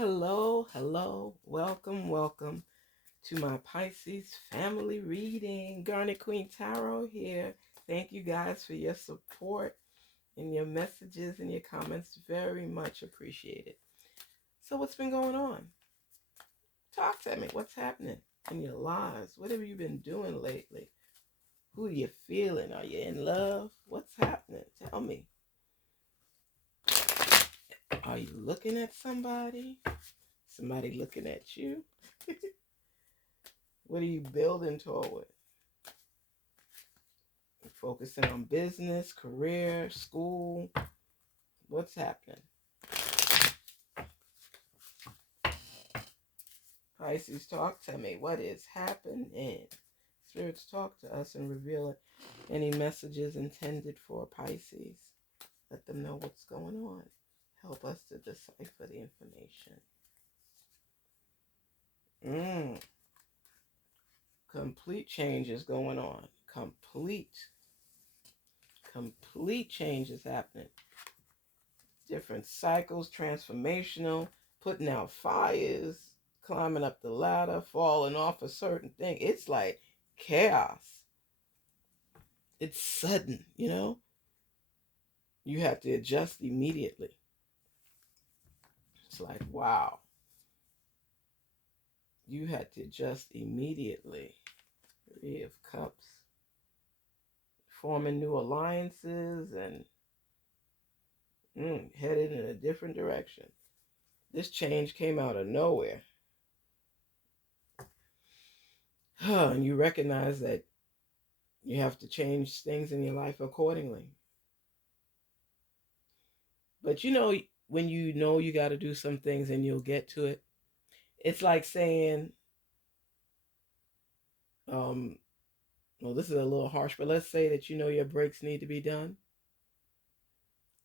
Hello. Welcome to my Pisces family reading. Garnetqueentarot here. Thank you guys for your support and your messages and your comments. Very much appreciated. So what's been going on? Talk to me. What's happening in your lives? What have you been doing lately? Who are you feeling? Are you in love? What's happening? Tell me. Are you looking at somebody? Somebody looking at you? What are you building toward? Focusing on business, career, school. What's happening? Pisces, talk to me. What is happening? Spirits, talk to us and reveal any messages intended for Pisces. Let them know what's going on. Help us to decipher the information. Complete change is going on. Complete change is happening. Different cycles, transformational, putting out fires, climbing up the ladder, falling off a certain thing. It's like chaos. It's sudden, You have to adjust immediately. It's like, wow. You had to adjust immediately. Three of Cups. Forming new alliances and headed in a different direction. This change came out of nowhere. And you recognize that you have to change things in your life accordingly. But when you got to do some things and you'll get to it, it's like saying, well, this is a little harsh, but let's say that your brakes need to be done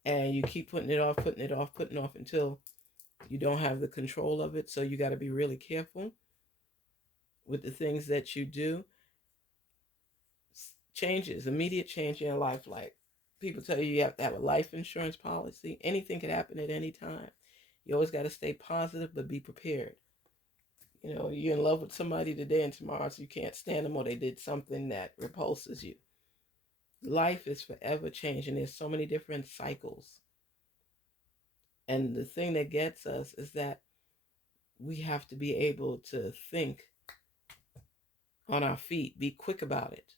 and you keep putting it off until you don't have the control of it. So you got to be really careful with the things that you do. Changes, immediate change in your life. Like people tell you have to have a life insurance policy. Anything could happen at any time. You always got to stay positive, but be prepared. You're in love with somebody today and tomorrow, so you can't stand them, or they did something that repulses you. Life is forever changing. There's so many different cycles. And the thing that gets us is that we have to be able to think on our feet, be quick about it.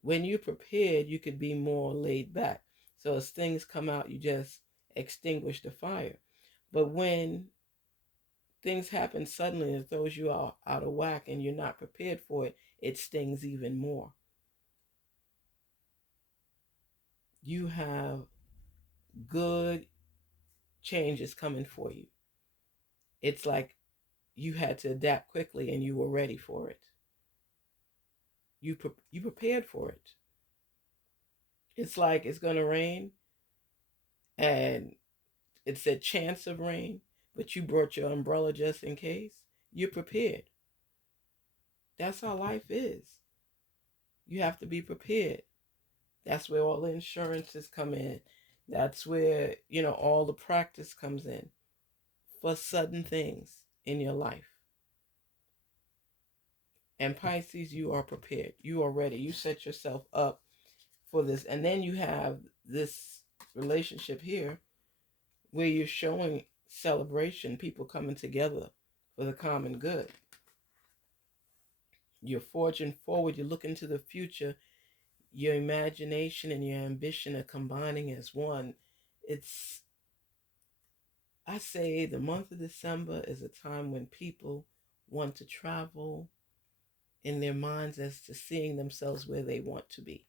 When you're prepared, you could be more laid back. So as things come out, you just extinguish the fire. But when things happen suddenly and it throws you out of whack and you're not prepared for it, it stings even more. You have good changes coming for you. It's like you had to adapt quickly and you were ready for it. You prepared for it. It's like it's going to rain and it's a chance of rain, but you brought your umbrella just in case. You're prepared. That's how life is. You have to be prepared. That's where all the insurances come in. That's where, all the practice comes in for sudden things in your life. And Pisces, you are prepared. You are ready. You set yourself up for this. And then you have this relationship here where you're showing celebration, people coming together for the common good. You're forging forward. You're looking to the future. Your imagination and your ambition are combining as one. I say the month of December is a time when people want to travel in their minds as to seeing themselves where they want to be.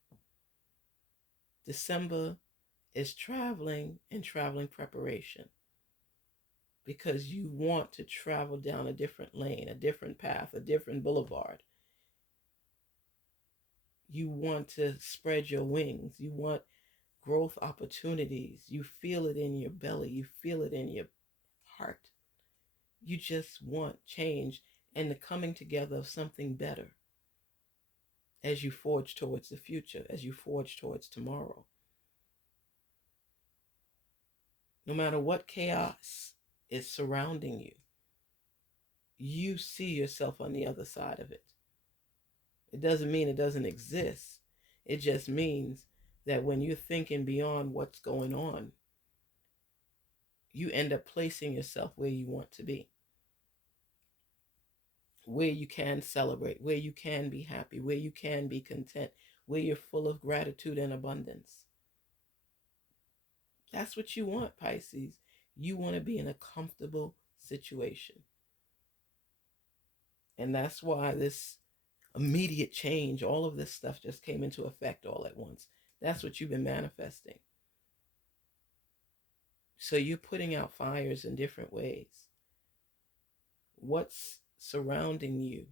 December is traveling and traveling preparation because you want to travel down a different lane, a different path, a different boulevard. You want to spread your wings. You want growth opportunities. You feel it in your belly. You feel it in your heart. You just want change and the coming together of something better as you forge towards the future, as you forge towards tomorrow. No matter what chaos It's surrounding you. You see yourself on the other side of it. It doesn't mean it doesn't exist. It just means that when you're thinking beyond what's going on, you end up placing yourself where you want to be, where you can celebrate, where you can be happy, where you can be content, where you're full of gratitude and abundance. That's what you want, Pisces. You want to be in a comfortable situation. And that's why this immediate change, all of this stuff just came into effect all at once. That's what you've been manifesting. So you're putting out fires in different ways. What's surrounding you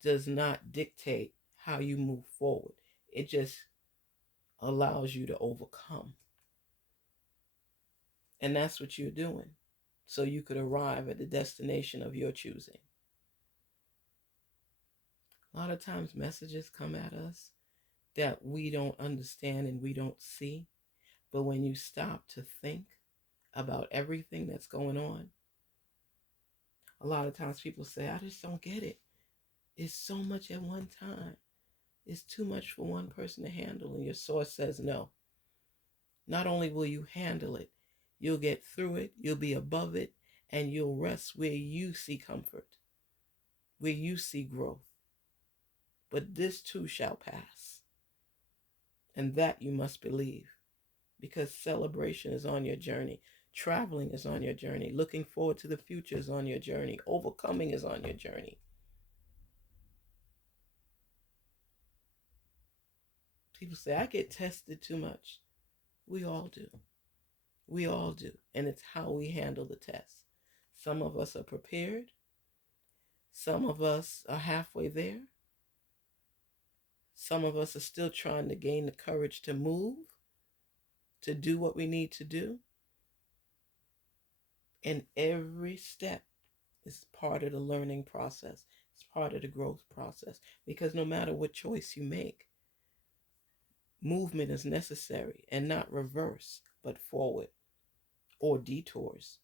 does not dictate how you move forward. It just allows you to overcome. And that's what you're doing. So you could arrive at the destination of your choosing. A lot of times messages come at us that we don't understand and we don't see. But when you stop to think about everything that's going on, a lot of times people say, I just don't get it. It's so much at one time. It's too much for one person to handle. And your source says no. Not only will you handle it, you'll get through it, you'll be above it, and you'll rest where you see comfort, where you see growth. But this too shall pass. And that you must believe, because celebration is on your journey. Traveling is on your journey. Looking forward to the future is on your journey. Overcoming is on your journey. People say, I get tested too much. We all do. We all do. And it's how we handle the test. Some of us are prepared. Some of us are halfway there. Some of us are still trying to gain the courage to move, to do what we need to do. And every step is part of the learning process. It's part of the growth process. Because no matter what choice you make, movement is necessary, and not reverse, but forward, or detours,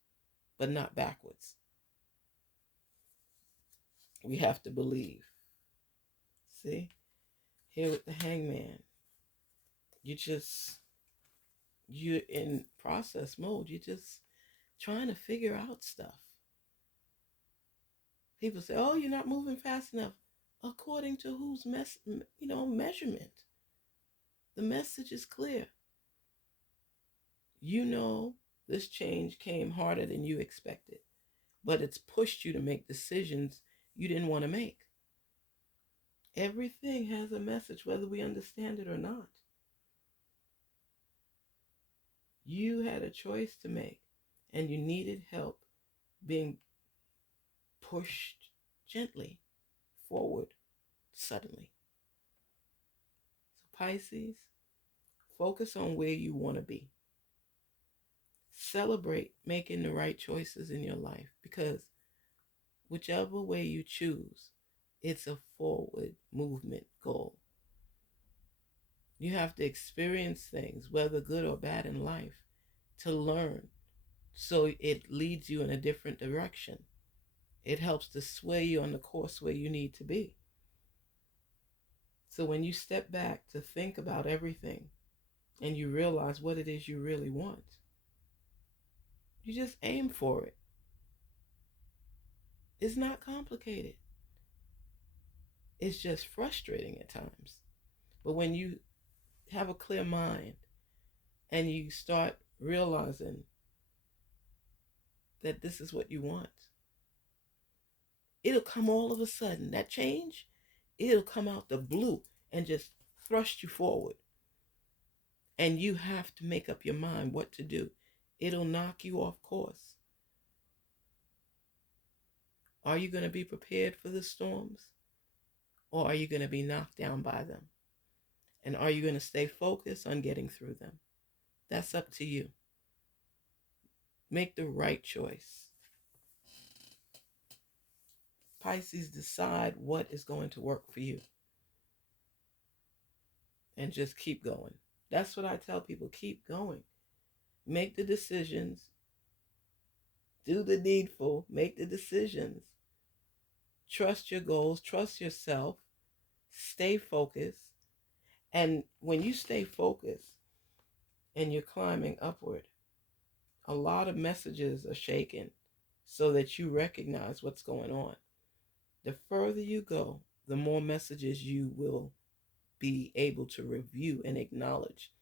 but not backwards. We have to believe. See, here with the Hangman, you're in process mode. You're just trying to figure out stuff. People say, oh, you're not moving fast enough. According to whose measurement? The message is clear. You know this change came harder than you expected, but it's pushed you to make decisions you didn't want to make. Everything has a message, whether we understand it or not. You had a choice to make, and you needed help being pushed gently forward suddenly. So Pisces, focus on where you want to be. Celebrate making the right choices in your life, because whichever way you choose, it's a forward movement goal. You have to experience things, whether good or bad in life, to learn, so it leads you in a different direction. It helps to sway you on the course where you need to be. So when you step back to think about everything and you realize what it is you really want, you just aim for it. It's not complicated. It's just frustrating at times. But when you have a clear mind and you start realizing that this is what you want, it'll come all of a sudden. That change, it'll come out the blue and just thrust you forward. And you have to make up your mind what to do. It'll knock you off course. Are you going to be prepared for the storms? Or are you going to be knocked down by them? And are you going to stay focused on getting through them? That's up to you. Make the right choice. Pisces, decide what is going to work for you. And just keep going. That's what I tell people. Keep going. Make the decisions Do the needful, make the decisions, trust your goals, trust yourself, stay focused. And when you stay focused and you're climbing upward, a lot of messages are shaken so that you recognize what's going on. The further you go, the more messages you will be able to review and acknowledge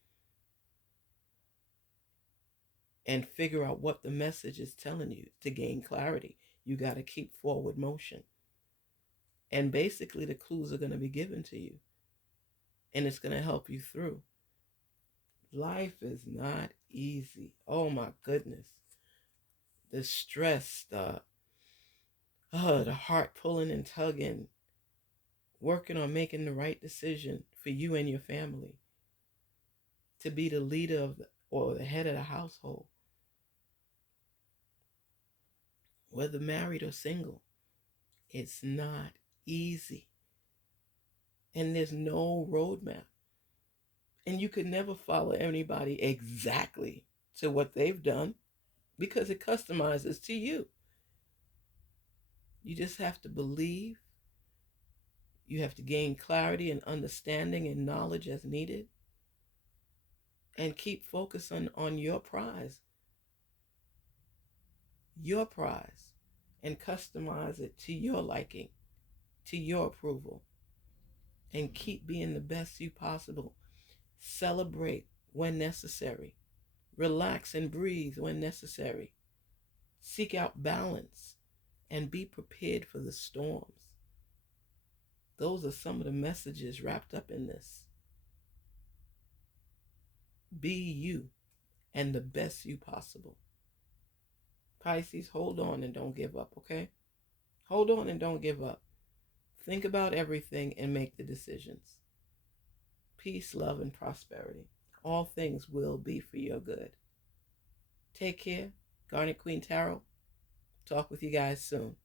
and figure out what the message is telling you. To gain clarity, you got to keep forward motion. And basically, the clues are going to be given to you, and it's going to help you through. Life is not easy. Oh my goodness. The stress, the heart pulling and tugging, working on making the right decision for you and your family, to be the leader of or the head of the household, whether married or single. It's not easy. And there's no roadmap. And you could never follow anybody exactly to what they've done because it customizes to you. You just have to believe. You have to gain clarity and understanding and knowledge as needed. And keep focus on your prize, and customize it to your liking, to your approval. And keep being the best you possible. Celebrate when necessary. Relax and breathe when necessary. Seek out balance and be prepared for the storms. Those are some of the messages wrapped up in this. Be you and the best you possible. Pisces, hold on and don't give up, okay? Hold on and don't give up. Think about everything and make the decisions. Peace, love, and prosperity. All things will be for your good. Take care. Garnet Queen Tarot. Talk with you guys soon.